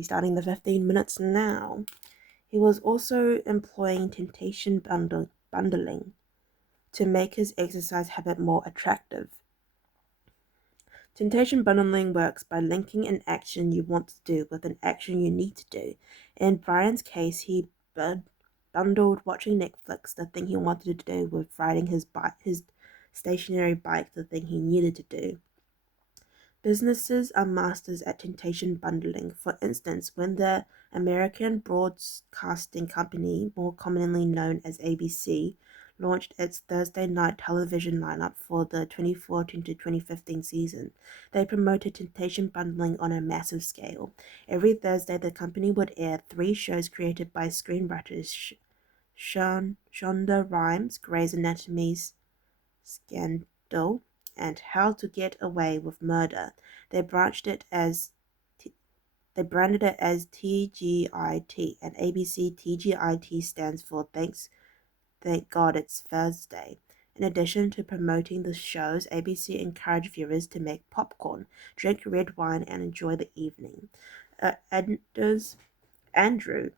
Starting the 15 minutes now. He was also employing bundling to make his exercise habit more attractive. Temptation bundling works by linking an action you want to do with an action you need to do. In Brian's case, he bundled watching Netflix, the thing he wanted to do, with riding his stationary bike, the thing he needed to do. Businesses are masters at temptation bundling. For instance, when the American Broadcasting Company, more commonly known as ABC, launched its Thursday night television lineup for the 2014 to 2015 season, they promoted temptation bundling on a massive scale. Every Thursday, the company would air 3 shows created by screenwriters Shonda Rhimes, Grey's Anatomy's Scandal, and How to Get Away with Murder. They branded it as TGIT, and ABC TGIT stands for Thank God It's Thursday. In addition to promoting the shows, ABC encouraged viewers to make popcorn, drink red wine, and enjoy the evening. Andrew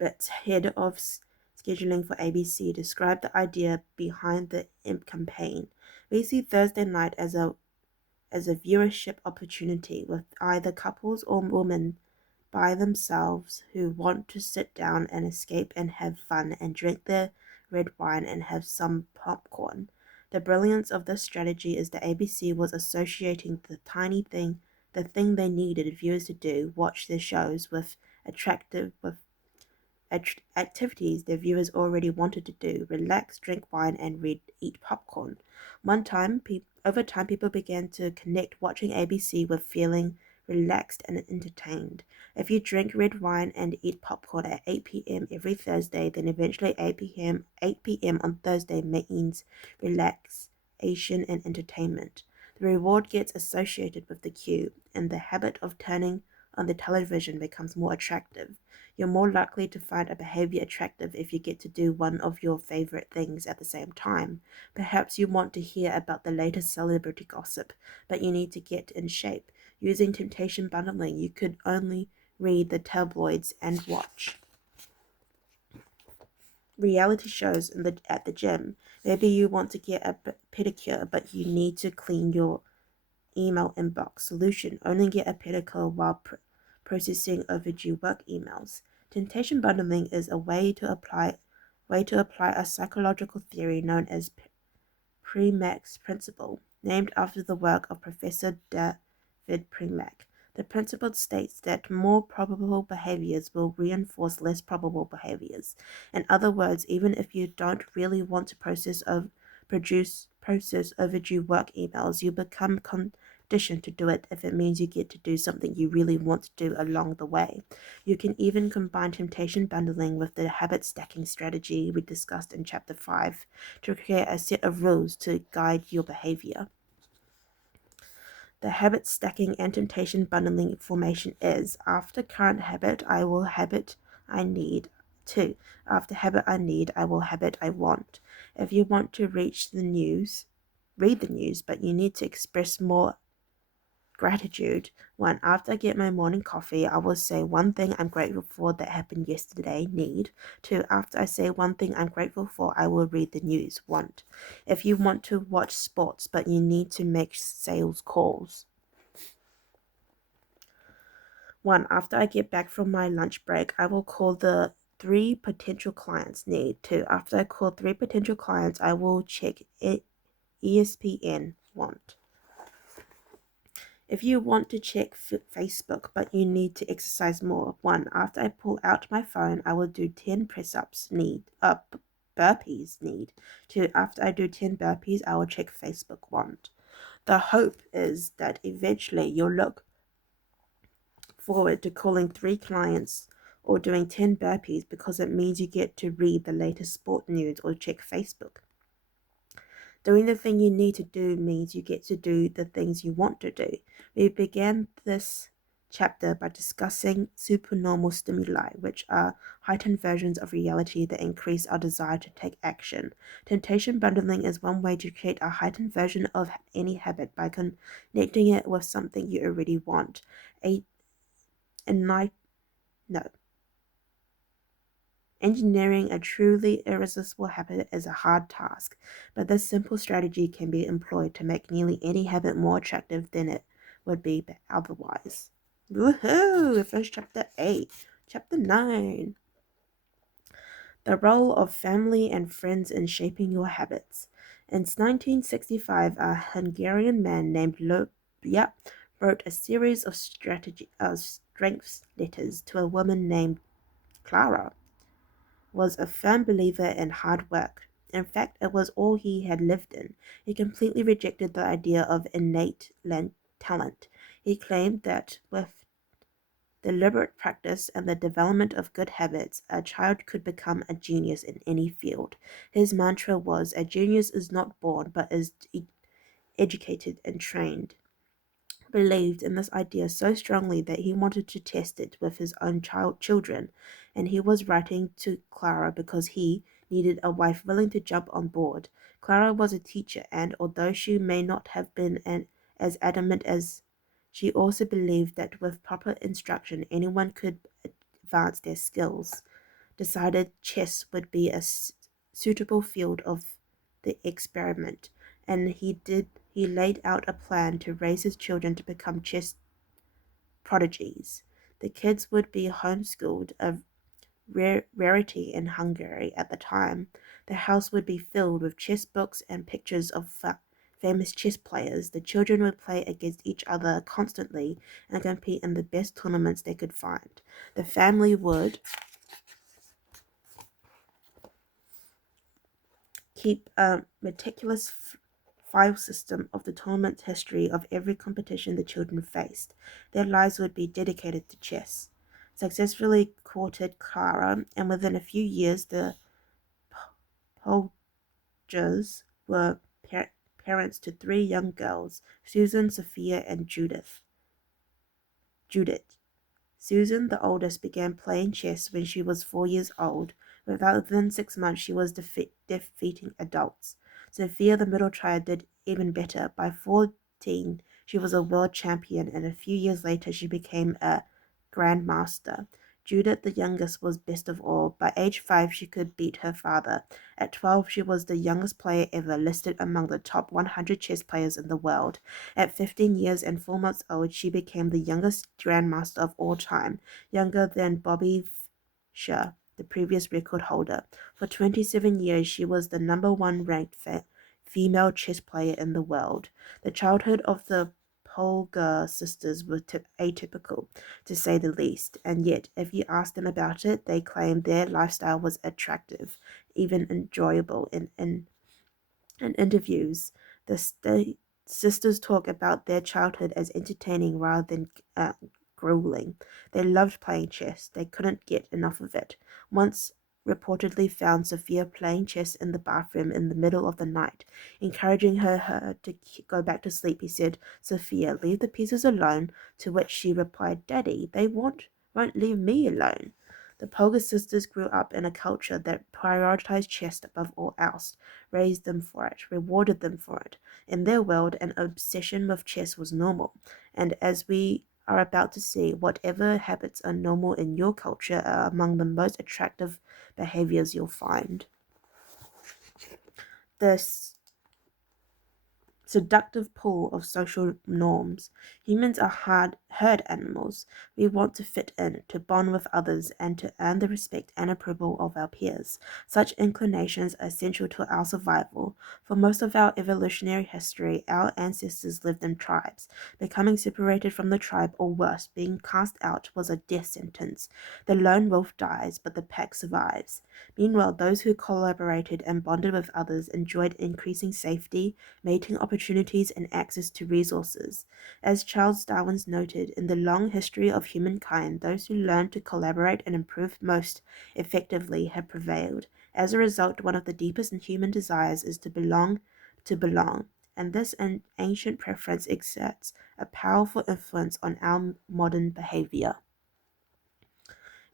Bitts, head of scheduling for ABC, described the idea behind the IMP campaign. We see Thursday night as a viewership opportunity, with either couples or women by themselves who want to sit down and escape and have fun and drink their red wine and have some popcorn. The brilliance of this strategy is that ABC was associating the thing they needed viewers to do, watch their shows, with activities their viewers already wanted to do: relax, drink wine, and eat popcorn. Over time, people began to connect watching ABC with feeling relaxed and entertained. If you drink red wine and eat popcorn at 8 p.m. every Thursday, then eventually 8 p.m. on Thursday means relaxation and entertainment. The reward gets associated with the cue, and the habit of turning on the television becomes more attractive. You're more likely to find a behavior attractive if you get to do one of your favorite things at the same time. Perhaps you want to hear about the latest celebrity gossip, but you need to get in shape. Using temptation bundling, you could only read the tabloids and watch reality shows at the gym. Maybe you want to get a pedicure, but you need to clean your email inbox. Solution: only get a pedicure while processing overdue work emails. Temptation bundling is a way to apply a psychological theory known as Premack's principle, named after the work of Professor David Premack. The principle states that more probable behaviors will reinforce less probable behaviors. In other words, even if you don't really want to process overdue work emails, you become conditioned to do it if it means you get to do something you really want to do along the way. You can even combine temptation bundling with the habit stacking strategy we discussed in Chapter 5 to create a set of rules to guide your behavior. The habit stacking and temptation bundling formation is: after current habit, I will habit I need. 2. After habit I need, I will habit I want. If you want to read the news, but you need to express more gratitude. 1. After I get my morning coffee, I will say one thing I'm grateful for that happened yesterday. Need. 2. After I say one thing I'm grateful for, I will read the news. Want. If you want to watch sports, but you need to make sales calls. 1. After I get back from my lunch break, I will call the 3 potential clients. Need. 2. After I call 3 potential clients, I will check ESPN. Want. If you want to check Facebook, but you need to exercise more: 1. After I pull out my phone, I will do 10 press-ups. Burpees. Need. 2. After I do 10 burpees, I will check Facebook. Want. The hope is that eventually you'll look forward to calling 3 clients or doing 10 burpees, because it means you get to read the latest sport news or check Facebook. Doing the thing you need to do means you get to do the things you want to do. We began this chapter by discussing supernormal stimuli, which are heightened versions of reality that increase our desire to take action. Temptation bundling is one way to create a heightened version of any habit by connecting it with something you already want. And no, engineering a truly irresistible habit is a hard task, but this simple strategy can be employed to make nearly any habit more attractive than it would be otherwise. Woohoo! First chapter 8. Chapter 9. The role of family and friends in shaping your habits. In 1965, a Hungarian man named Lobja wrote a series of strengths letters to a woman named Clara. Was a firm believer in hard work. In fact, it was all he had lived in. He completely rejected the idea of innate talent. He claimed that with deliberate practice and the development of good habits, a child could become a genius in any field. His mantra was, "A genius is not born, but is educated and trained." Believed in this idea so strongly that he wanted to test it with his own children, and he was writing to Clara because he needed a wife willing to jump on board. Clara was a teacher, and although she may not have been as adamant as she also believed that with proper instruction anyone could advance their skills, decided chess would be a suitable field of the experiment, and he laid out a plan to raise his children to become chess prodigies. The kids would be homeschooled, a rarity in Hungary at the time. The house would be filled with chess books and pictures of famous chess players. The children would play against each other constantly and compete in the best tournaments they could find. The family would keep a meticulous file system of the tournament history of every competition the children faced. Their lives would be dedicated to chess. Successfully courted Clara, and within a few years the Polgers were parents to three young girls, Susan, Sophia, and Judith. Susan, the oldest, began playing chess when she was 4 years old. Within 6 months, she was defeating adults. Sophia, the middle child, did even better. By 14, she was a world champion, and a few years later, she became a grandmaster. Judith, the youngest, was best of all. By age 5, she could beat her father. At 12, she was the youngest player ever, listed among the top 100 chess players in the world. At 15 years and 4 months old, she became the youngest grandmaster of all time, younger than Bobby Fischer, the previous record holder. For 27 years, she was the number one ranked female chess player in the world. The childhood of the Polgar sisters was atypical, to say the least, and yet, if you ask them about it, they claim their lifestyle was attractive, even enjoyable. In interviews, the sisters talk about their childhood as entertaining rather than grueling. They loved playing chess. They couldn't get enough of it. Once reportedly found Sophia playing chess in the bathroom in the middle of the night, encouraging her to go back to sleep. He said, "Sophia, leave the pieces alone," to which she replied, "Daddy, they won't leave me alone." The Polgar sisters grew up in a culture that prioritized chess above all else, raised them for it, rewarded them for it. In their world, an obsession with chess was normal, and as we are about to see, whatever habits are normal in your culture are among the most attractive behaviors you'll find. The seductive pull of social norms. Humans are herd animals. We want to fit in, to bond with others, and to earn the respect and approval of our peers. Such inclinations are essential to our survival. For most of our evolutionary history, our ancestors lived in tribes. Becoming separated from the tribe, or worse, being cast out, was a death sentence. The lone wolf dies, but the pack survives. Meanwhile, those who collaborated and bonded with others enjoyed increasing safety, mating opportunities, and access to resources. As Charles Darwin noted, in the long history of humankind, those who learned to collaborate and improve most effectively have prevailed. As a result, one of the deepest in human desires is to belong, and this ancient preference exerts a powerful influence on our modern behavior.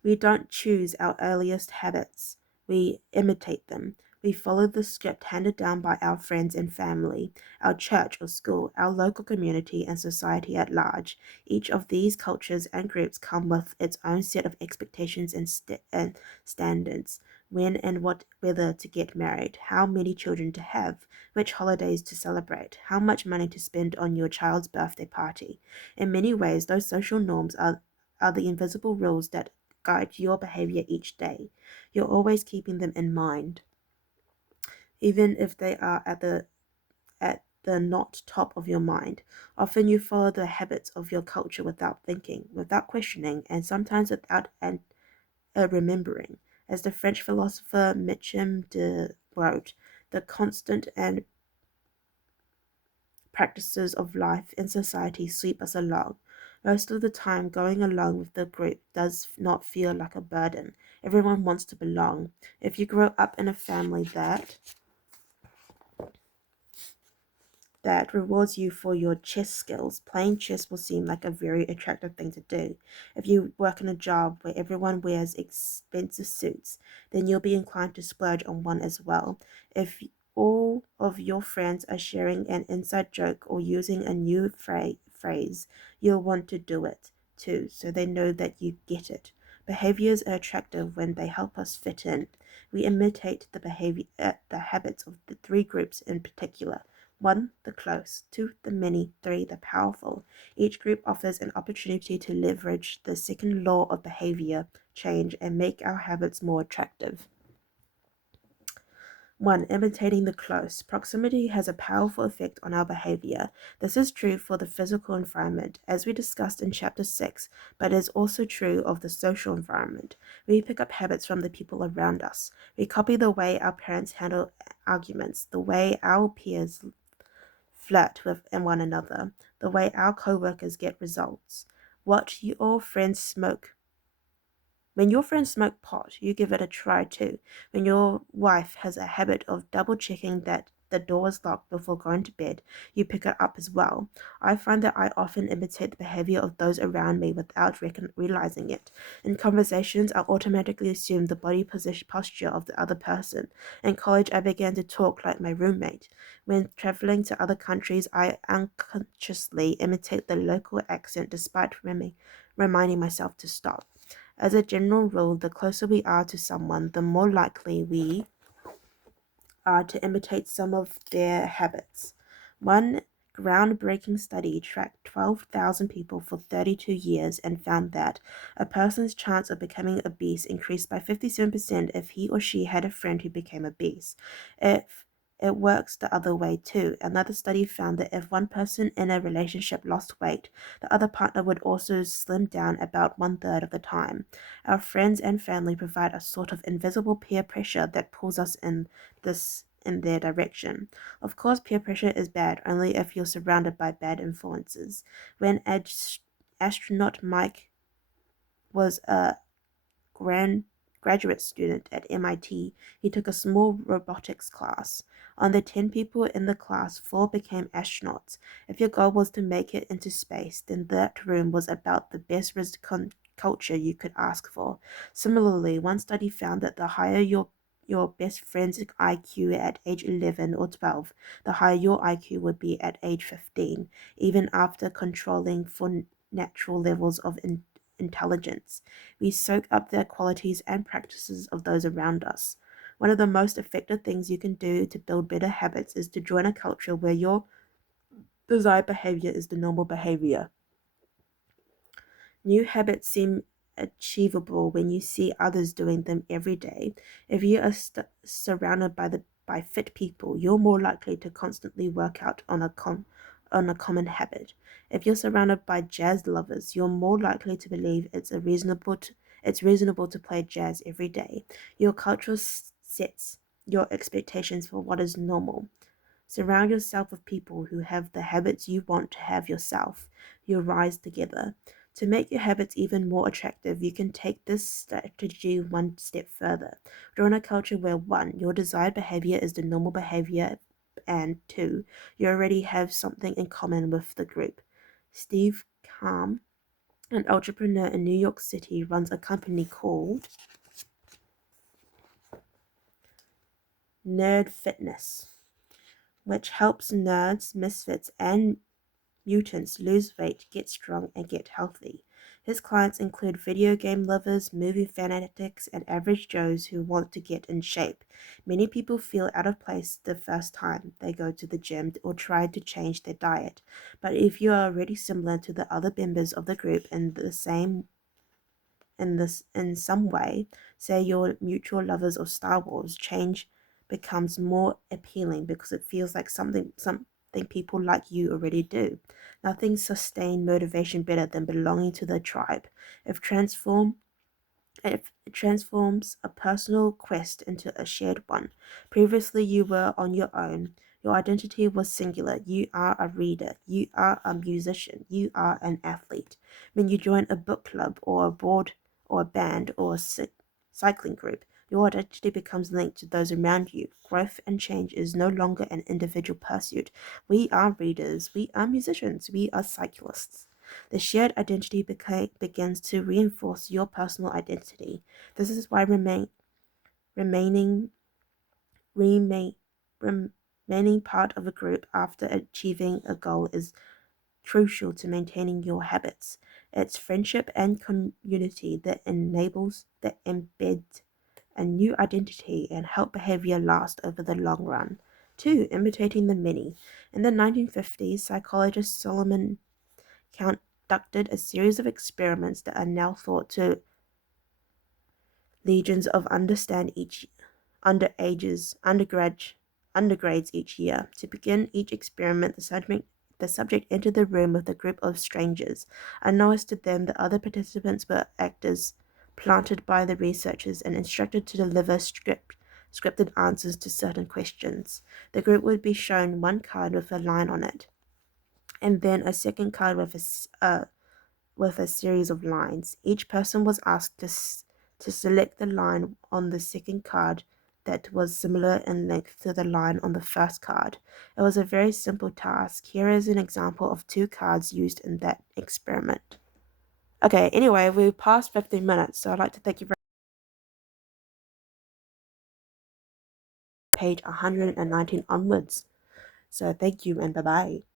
We don't choose our earliest habits, we imitate them. We follow the script handed down by our friends and family, our church or school, our local community, and society at large. Each of these cultures and groups come with its own set of expectations and standards. When and what whether to get married, how many children to have, which holidays to celebrate, how much money to spend on your child's birthday party. In many ways, those social norms are the invisible rules that guide your behavior each day. You're always keeping them in mind, even if they are at the not top of your mind. Often you follow the habits of your culture without thinking, without questioning, and sometimes without remembering. As the French philosopher Michel de wrote, the constant and practices of life in society sweep us along. Most of the time, going along with the group does not feel like a burden. Everyone wants to belong. If you grow up in a family that rewards you for your chess skills, playing chess will seem like a very attractive thing to do. If you work in a job where everyone wears expensive suits, then you'll be inclined to splurge on one as well. If all of your friends are sharing an inside joke or using a new phrase, you'll want to do it too, so they know that you get it. Behaviors are attractive when they help us fit in. We imitate the habits of the three groups in particular. 1. The close. 2. The many. 3. The powerful. Each group offers an opportunity to leverage the second law of behavior change and make our habits more attractive. 1. Imitating the close. Proximity has a powerful effect on our behavior. This is true for the physical environment, as we discussed in Chapter 6, but is also true of the social environment. We pick up habits from the people around us. We copy the way our parents handle arguments, the way our peers flirt with one another, the way our co-workers get results. What your friends smoke When your friends smoke pot, you give it a try too. When your wife has a habit of double checking that the door is locked before going to bed, you pick it up as well. I find that I often imitate the behavior of those around me without realizing it. In conversations, I automatically assume the body position posture of the other person. In college, I began to talk like my roommate. When traveling to other countries, I unconsciously imitate the local accent despite reminding myself to stop. As a general rule, the closer we are to someone, the more likely we are to imitate some of their habits. One groundbreaking study tracked 12,000 people for 32 years and found that a person's chance of becoming obese increased by 57% if he or she had a friend who became obese. If it works the other way too. Another study found that if one person in a relationship lost weight, the other partner would also slim down about 1/3 of the time. Our friends and family provide a sort of invisible peer pressure that pulls us in their direction. Of course, peer pressure is bad only if you're surrounded by bad influences. When astronaut Mike was a grand graduate student at MIT, he took a small robotics class. On the 10 people in the class, 4 became astronauts. If your goal was to make it into space, then that room was about the best culture you could ask for. Similarly, one study found that the higher your best friend's IQ at age 11 or 12, the higher your IQ would be at age 15, even after controlling for natural levels of intelligence. We soak up the qualities and practices of those around us. One of the most effective things you can do to build better habits is to join a culture where your desired behavior is the normal behavior. New habits seem achievable when you see others doing them every day. If you are surrounded by fit people, you're more likely to constantly work out on a common habit. If you're surrounded by jazz lovers, you're more likely to believe it's reasonable to play jazz every day. Your culture sets your expectations for what is normal. Surround yourself with people who have the habits you want to have yourself. You'll rise together. To make your habits even more attractive, you can take this strategy one step further. Join a culture where 1. Your desired behavior is the normal behavior, and 2. You already have something in common with the group. Steve Kalm, an entrepreneur in New York City, runs a company called Nerd Fitness, which helps nerds, misfits, and mutants lose weight, get strong, and get healthy. His clients include video game lovers, movie fanatics, and average Joes who want to get in shape. Many people feel out of place the first time they go to the gym or try to change their diet. But if you are already similar to the other members of the group in some way, say you're mutual lovers of Star Wars, change becomes more appealing because it feels like something people like you already do. Nothing sustains motivation better than belonging to the tribe. If transform if it transforms a personal quest into a shared one. Previously, you were on your own. Your identity was singular. You are a reader. You are a musician. You are an athlete. When you join a book club or a board or a band or a cycling group, your identity becomes linked to those around you. Growth and change is no longer an individual pursuit. We are readers. We are musicians. We are cyclists. The shared identity begins to reinforce your personal identity. This is why remaining remain, remaining part of a group after achieving a goal is crucial to maintaining your habits. It's friendship and community that embed a new identity and help behavior last over the long run. 2. Imitating the many. In the 1950s, psychologist Solomon conducted a series of experiments that are now thought to legions of undergrades each year. To begin each experiment, the subject entered the room with a group of strangers. Unbeknownst to them, the other participants were actors planted by the researchers and instructed to deliver scripted answers to certain questions. The group would be shown one card with a line on it, and then a second card with a series of lines. Each person was asked to select the line on the second card that was similar in length to the line on the first card. It was a very simple task. Here is an example of two cards used in that experiment. Okay, anyway, we passed 15 minutes, so I'd like to thank you very much. Page 119 onwards. So thank you and bye-bye.